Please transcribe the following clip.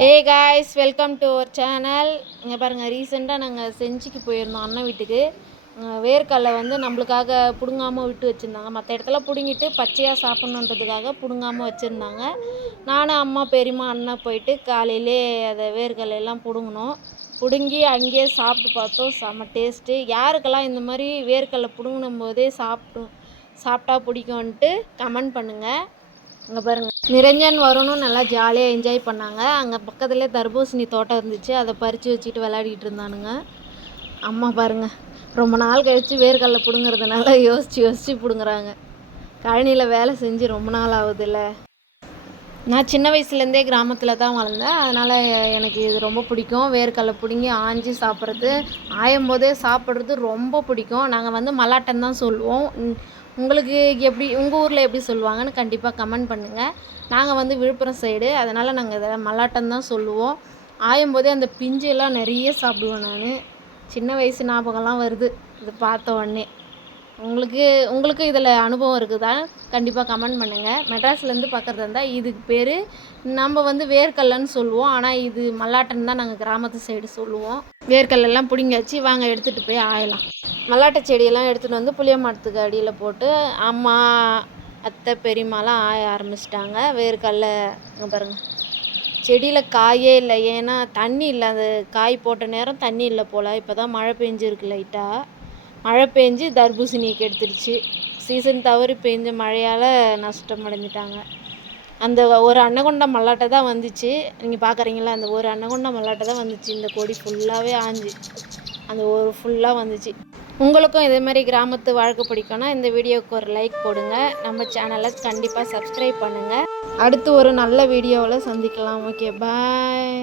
Hey guys, welcome to our channel. இங்கே பாருங்கள், ரீசெண்டாக நாங்கள் செஞ்சிக்கு போயிருந்தோம் அண்ணன் வீட்டுக்கு. வேர்க்கடலை வந்து நம்மளுக்காக பிடுங்காமல் விட்டு வச்சுருந்தாங்க. மற்ற இடத்துல பிடுங்கிட்டு பச்சையாக சாப்பிட்ணுன்றதுக்காக பிடுங்காமல் வச்சுருந்தாங்க. நானும் அம்மா பெரியம்மா அண்ணன் போயிட்டு காலையிலே அதை வேர்க்கடலையெல்லாம் பிடுங்கினோம். பிடுங்கி அங்கேயே சாப்பிட்டு பார்த்தோம். செம்ம டேஸ்ட்டு. யாருக்கெல்லாம் இந்த மாதிரி வேர்க்கடலை பிடுங்கினும் போதே சாப்பிட்டா பிடிக்கும்ன்ட்டு கமெண்ட் பண்ணுங்கள். அங்கே பாருங்கள், நிரஞ்சன் வருணும் நல்லா ஜாலியாக என்ஜாய் பண்ணாங்க. அங்கே பக்கத்துலேயே தர்பூசணி தோட்டம் இருந்துச்சு, அதை பறித்து வச்சுட்டு விளையாடிட்டு இருந்தானுங்க. அம்மா பாருங்கள், ரொம்ப நாள் கழித்து வேர்க்கடலை பிடுங்கிறதுனால யோசித்து பிடுங்குறாங்க. கழனியில் வேலை செஞ்சு ரொம்ப நாள் ஆகுதுல்ல. நான் சின்ன வயசுலேருந்தே கிராமத்தில் தான் வளர்ந்தேன். அதனால் எனக்கு இது ரொம்ப பிடிக்கும். வேர்க்கடலை பிடுங்கி ஆஞ்சி சாப்பிட்றது, ஆயும் போதே சாப்பிட்றது ரொம்ப பிடிக்கும். நாங்கள் வந்து மல்லாட்டன் தான் சொல்லுவோம். உங்களுக்கு எப்படி, உங்கள் ஊரில் எப்படி சொல்லுவாங்கன்னு கண்டிப்பாக கமெண்ட் பண்ணுங்கள். நாங்கள் வந்து விழுப்புரம் சைடு, அதனால் நாங்கள் இதை மல்லாட்டன் தான் சொல்லுவோம். ஆயும் போதே அந்த பிஞ்செல்லாம் நிறைய சாப்பிடுவேன் நான். சின்ன வயசு ஞாபகம்லாம் வருது இது பார்த்த உடனே. உங்களுக்கு இதில் அனுபவம் இருக்குதா? கண்டிப்பாக கமெண்ட் பண்ணுங்கள். மெட்ராஸ்லேருந்து பார்க்குறதா இருந்தால் இதுக்கு பேர் நம்ம வந்து வேர்க்கடலைன்னு சொல்லுவோம். ஆனால் இது மல்லாட்டன் தான் நாங்கள் கிராமத்து சைடு சொல்லுவோம். வேர்க்கடலெல்லாம் பிடிங்காச்சு, வாங்க எடுத்துகிட்டு போய் ஆயலாம். மல்லாட்டை செடியெல்லாம் எடுத்துகிட்டு வந்து புளிய மரத்துக்கு அடியில் போட்டு அம்மா அத்தை பெரியம்மாலாம் ஆய ஆரம்பிச்சிட்டாங்க. வேர்க்கடலை இங்கே பாருங்கள், செடியில் காயே இல்லை. ஏன்னா தண்ணி இல்லை, அந்த காய் போட்ட நேரம் தண்ணி இல்லை போல். இப்போ தான் மழை பெஞ்சிருக்கு லைட்டாக. மழை பெஞ்சு தர்பூசணியை கெடுத்துருச்சு. சீசன் தவறி பெஞ்ச மழையால் நஷ்டம் அடைஞ்சிட்டாங்க. அந்த ஒரு அன்னகொண்டா மல்லாட்டை தான் வந்துச்சு. நீங்கள் பார்க்குறீங்களா, அந்த ஒரு அன்னகொண்டா மல்லாட்டை தான் வந்துச்சு. இந்த கொடி ஃபுல்லாகவே ஆஞ்சு அந்த ஒரு ஃபுல்லாக வந்துச்சு. உங்களுக்கும் இதேமாதிரி கிராமத்து வாழ்க்கை பிடிக்கும்னா இந்த வீடியோவுக்கு ஒரு லைக் போடுங்க. நம்ம சேனலை கண்டிப்பாக சப்ஸ்கிரைப் பண்ணுங்கள். அடுத்து ஒரு நல்ல வீடியோவில் சந்திக்கலாம். ஓகே, பாய்.